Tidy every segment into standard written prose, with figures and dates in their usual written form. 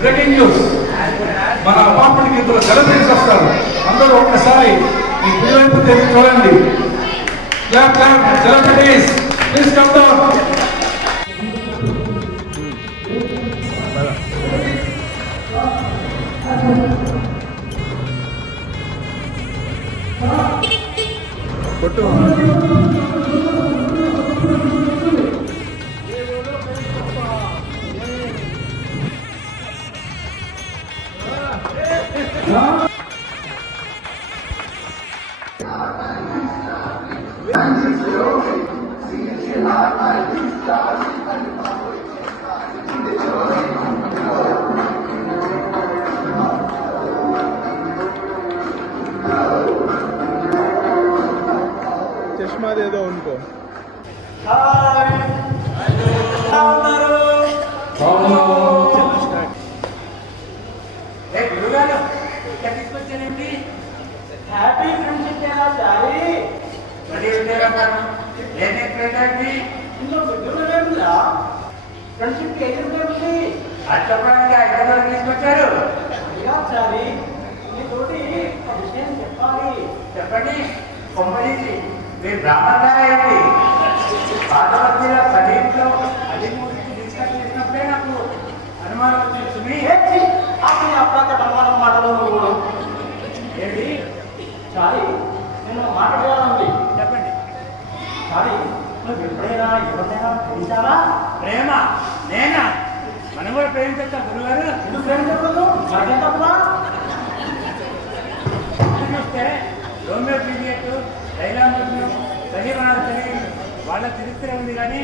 Breaking news, మన apartment ఇద్దరు celebrities వస్తారు. అందరూ ఒక్కసారి ఈ పిల్లలకు తిరిగి చూడండి. Clap clap, celebrities please come down. కొట్టు చష్మాదేదో అనుకో. హ్యాపీ ఫ్రెండ్షిప్ ఎలా చాలి ఫ్రెండ్షిప్ ఏజెంట్ చెప్పడానికి హైదరాబాద్ తీసుకొచ్చారు. చాలి మీతోటి విషయం చెప్పాలి. చెప్పండి. కొంపదీసి మీరు బ్రాహ్మణారా ఏంటి? పాతవర్తీల పదేంట్లో అది మూడికి డిస్కస్ చేసినప్పుడే నాకు అనుమానం వచ్చింది. అప్పుడక్కడ అనుమానం మాటలు ఏంటి చాలి నేను మాట్లాడాలండి. చెప్పండి. చాలి నువ్వు ఎప్పుడైనా ఎవరైనా ప్రేమించాలా? ప్రేమ నేనా? మనం కూడా ప్రేమించా గురుగారు. ఎందుకు ప్రేమించకూడదు? చూస్తే రోమియో జూలియట్, లైలా మజ్ను, సలీమనాథ్ తెలివి వాళ్ళ చరిత్ర ఉంది, కానీ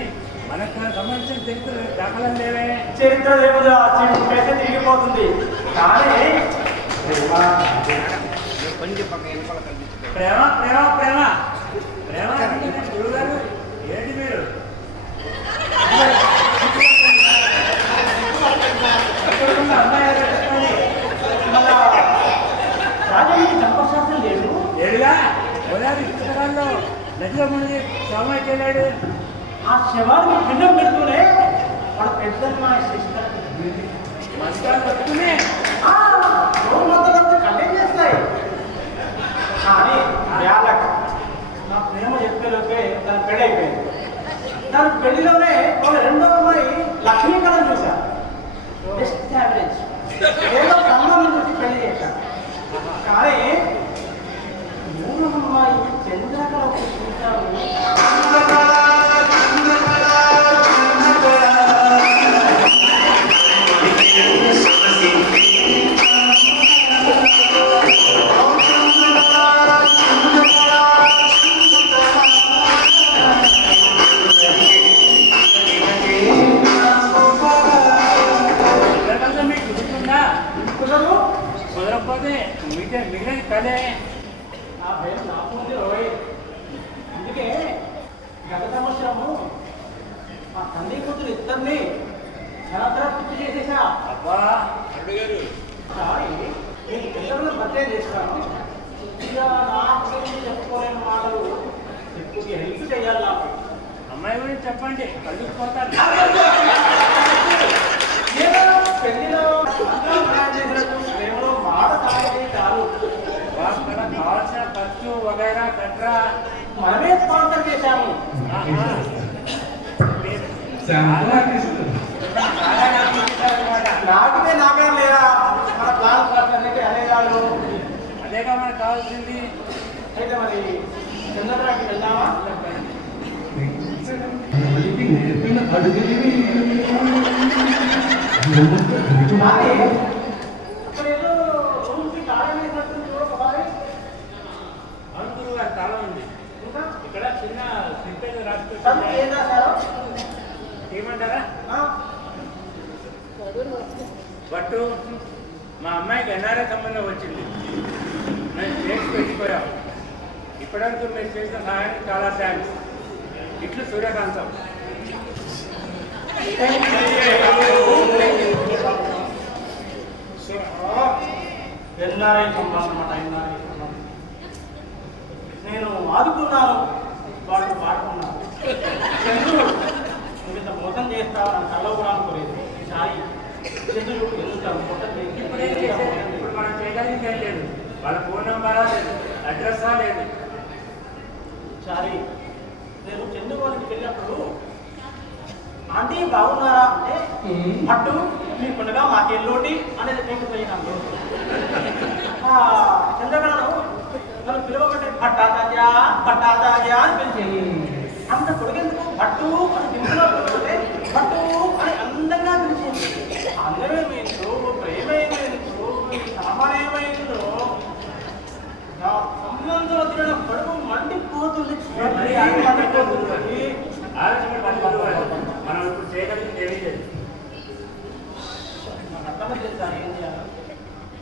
మనకు సంబంధించిన చరిత్ర దాఖలం లేవే. చరిత్ర లేకపోతే తిరిగిపోతుంది. కానీ ప్రేమ ప్రేమ ప్రేమ ప్రేమ గురుగారు ఏంటి మీరు? చంపశాస్త్రం లేదు లేడుగా. గోదావరి పుస్తకాల్లో నదిలో మునిగి శవమైకి వెళ్ళాడు. ఆ శవానికి పిండం పెడుతూనే వాడు పెద్ద మస్కాలు పట్టుకుని కళ్ళేం చేస్తాయి. కానీ నా ప్రేమ చెప్పేలోపే దాని పెళ్ళి అయిపోయింది. దాని పెళ్లిలోనే వాళ్ళ రెండో అమ్మాయి లక్ష్మీకళం చూశారు. బెస్ట్ యావరేజ్ ఏదో సంబంధం చూసి పెళ్లి చేశారు. కానీ మూడో అమ్మాయి చంద్రకళ చూశారు. కుదరకపోతే మిగిలిన కదే నా భయం నాకు ఉంది రోయ్. అందుకే గత సంవత్సరము మా తండ్రి కూతురు ఇద్దరిని ధనధర పూర్తి చేసేసా. అబ్బా అడుగారు సారీ నేను పిల్లలను పరిచయం చేస్తాను. ఇక నాకు చెప్పుకోలేని మాటలు ఎక్కువ హెల్ప్ చేయాలి. నాకు అమ్మాయి గురించి చెప్పండి, కలిసిపోతారు. పెళ్లిలో ప్రేమలో మాట తాగేది కాదు. అక్కడ కావాల్సిన ఖర్చు వగైరా కట్రా మనమే స్పాన్సర్ చేశాము. నాకే నాకే లేదా మన ప్లాన్ అన్నిటి అనేవాళ్ళు. అదేగా మనకు కావాల్సింది. అయితే మరి చంద్రబాబుకి వెళ్దామా? అనుకురు గారు చాలా ఉంది. ఇక్కడ చిన్న సింపేజ్ ఏమంటారా? బట్టు మా అమ్మాయికి ఎన్ఆర్ఐ సంబంధం వచ్చింది. మేము చేసి పెట్టిపోయాం. ఇప్పటివరకు మీరు చేసిన సహాయానికి చాలా థ్యాంక్స్. ఇట్లు సూర్యకాంతం. ఎన్ఆర్ఐ సంబంధం ఎన్ఆర్ఐ సంబంధం నేను ఆదుకున్నాను, వాళ్ళు వాడుకున్నాను. చంద్రుడు ఇంత మోసం చేస్తావు నాకు కళ్ళ కూడా అనుకోలేదు. ఈసారి చంద్రుడు ఎందుకు అడ్రస్సా లేదు. సారీ, నేను చందు వాళ్ళకి వెళ్ళినప్పుడు ఆంటీ బాగున్నారా అంటే అట్టు మీకుండగా మాకెల్లోటి అనేది నేను పోయినాను. చంద్రగణను నన్ను పిలవబట్టే పట్టాతాజా పట్టాతాజా అని పిలిచింది. అంత పొడిగేందుకు పట్టు అని దింపులో పిలవబట్టే పట్టు అని అందంగా పిలిచింది. అందమేమైందో, ప్రేమ ఏమైందో, సామాన్యమైందో, నా సంబంధం వచ్చిన కడుపు మండిపోతుంది. మనం ఇప్పుడు చేయగలిగింది ఏమీ లేదు.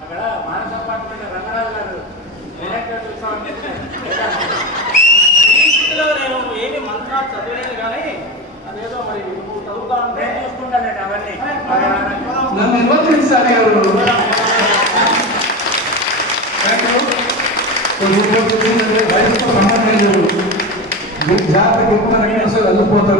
అక్కడ మానస అపార్ట్మెంట్ రంగరాజు గారు ఈ స్థితిలో నేను ఏమి మంత్రాలు చదివలేదు కానీ అదేదో మరి నువ్వు చదువుతా ఉంటే నేను చూసుకుంటానండి అవన్నీ. నన్ను నిర్వర్తించాలి ఎవరు? వయసుతో సంబంధం లేదు. జాగ్రత్త గొప్ప అసలు వెళ్ళిపోతారు.